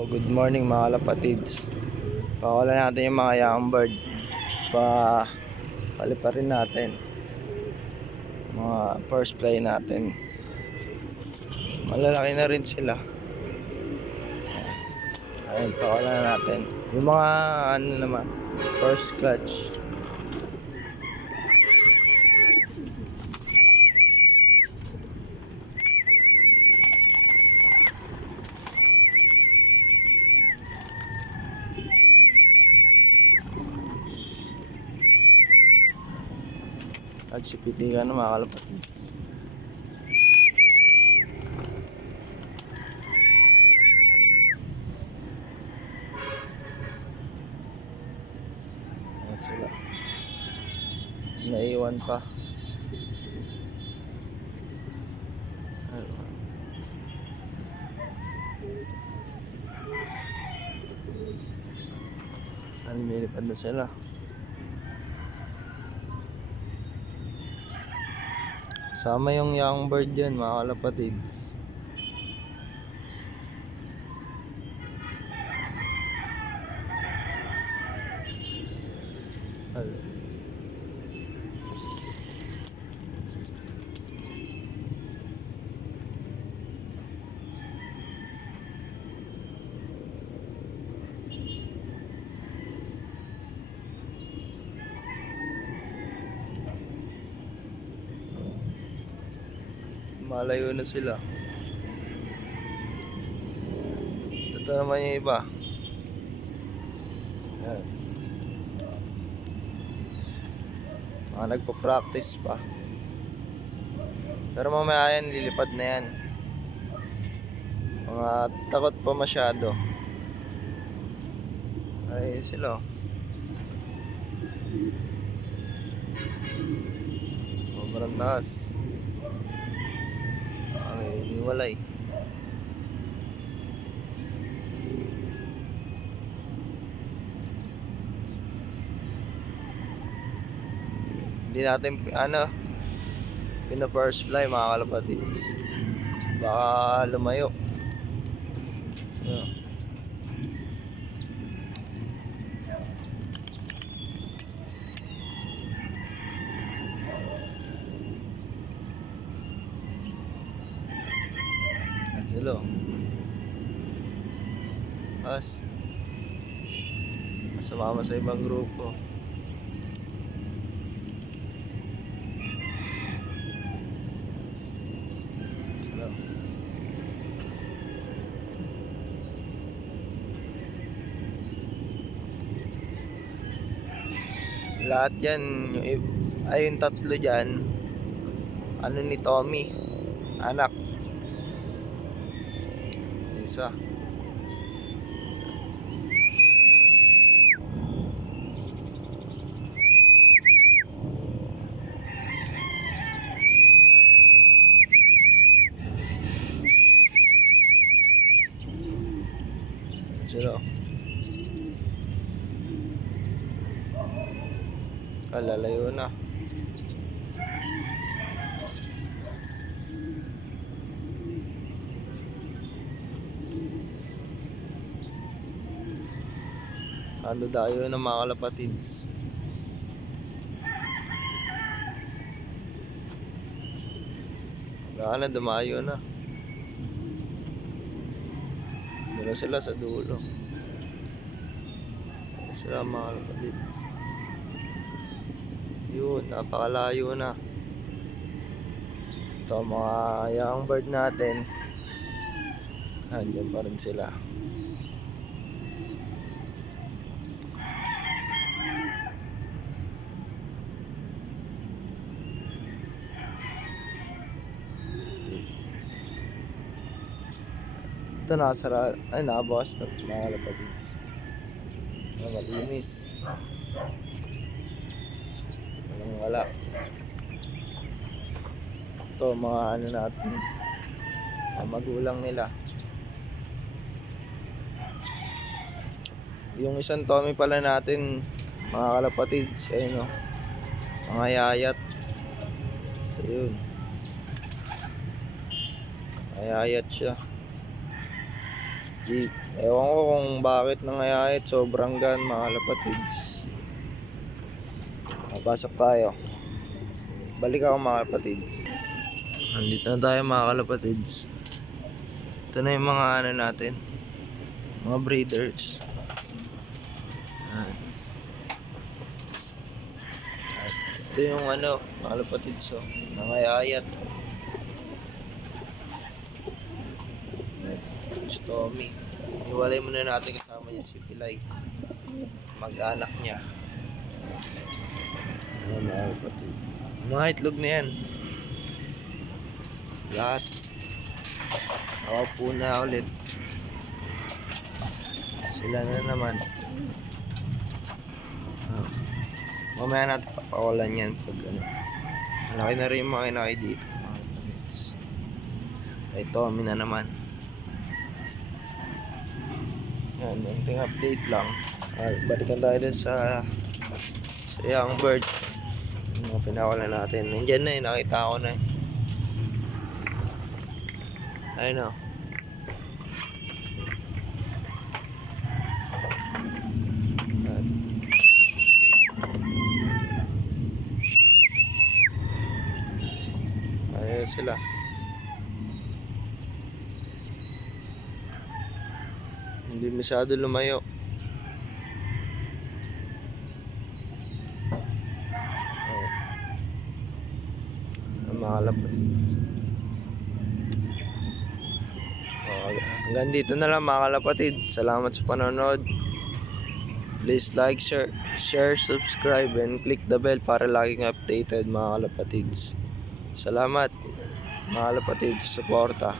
Good morning mga kalapatids. Pakawalan natin yung mga young bird. Paliparin natin. Mga first fly natin. Malalaki na rin sila. Ayun, pakawalan na natin. Yung mga ano naman, first clutch. At sipitigan na mga kalapatids. Ayan sila. Naiwan pa. Lumilipad na sila. Sama yung young bird dyan mga kalapatids. Malayo na sila. Ito naman yung iba. Ayan. Mga nagpa-practice pa. Pero mamaya yan, lilipad na yan. Mga takot pa masyado. Ay sila. Sobrang taas. Ay, hiwalay. Hindi natin pina-first fly mga kalapatids. Baka lumayo. Yeah. Sila. Sumama sa ibang grupo. Sila. Lahat yan, yung tatlo dyan, ano ni Tommy, anak. Isa. Sila. Lalayo na. Ano dayo ng mga kalapatids. Wala na, dumayo na. Doon sila sa dulo. Sila mga kalapatids. Yun, napakalayo na. Ito mga young bird natin. Nandiyan pa rin sila. Ito nakasara. Ay, nakabawas na mga kalapatids. Malinis. Wala. Ito mga ano natin, mga magulang nila. Yung isang Tommy pala natin mga kalapatids, ayun o, mga yayat. Ayun, mayayat siya. Ewan ko kung bakit nangayayat. Sobrang gan mga kalapatids. Papasok tayo. Balik ako mga kalapatids. Nandito na tayo mga kalapatids. Ito na yung mga ano natin. Mga breeders. At ito yung ano mga kalapatids. So, nangayayat. Tommy. Iwalay muna natin kasama niya si Pilay. Mag-anak niya. Ayan mga kapatid. Mga itlog na yan. Lahat. Nakaupo na ulit. Sila na naman. Mamaya natin papawalan yan pag ano. Malaki na rin yung mga inakay dito. Ay Tommy na naman. Yan, yung update lang. Balikan tayo din sa young bird. Yung mga pinakawalan natin. Nandiyan na eh, nakita ko na eh. Ayun o. Ayun sila. Hindi masyado lumayo. Mga kalapatids. Hanggang dito na lang mga kalapatid. Salamat sa panonood. Please like, share, subscribe, and click the bell para laging updated mga kalapatids. Salamat mga kalapatid sa suporta.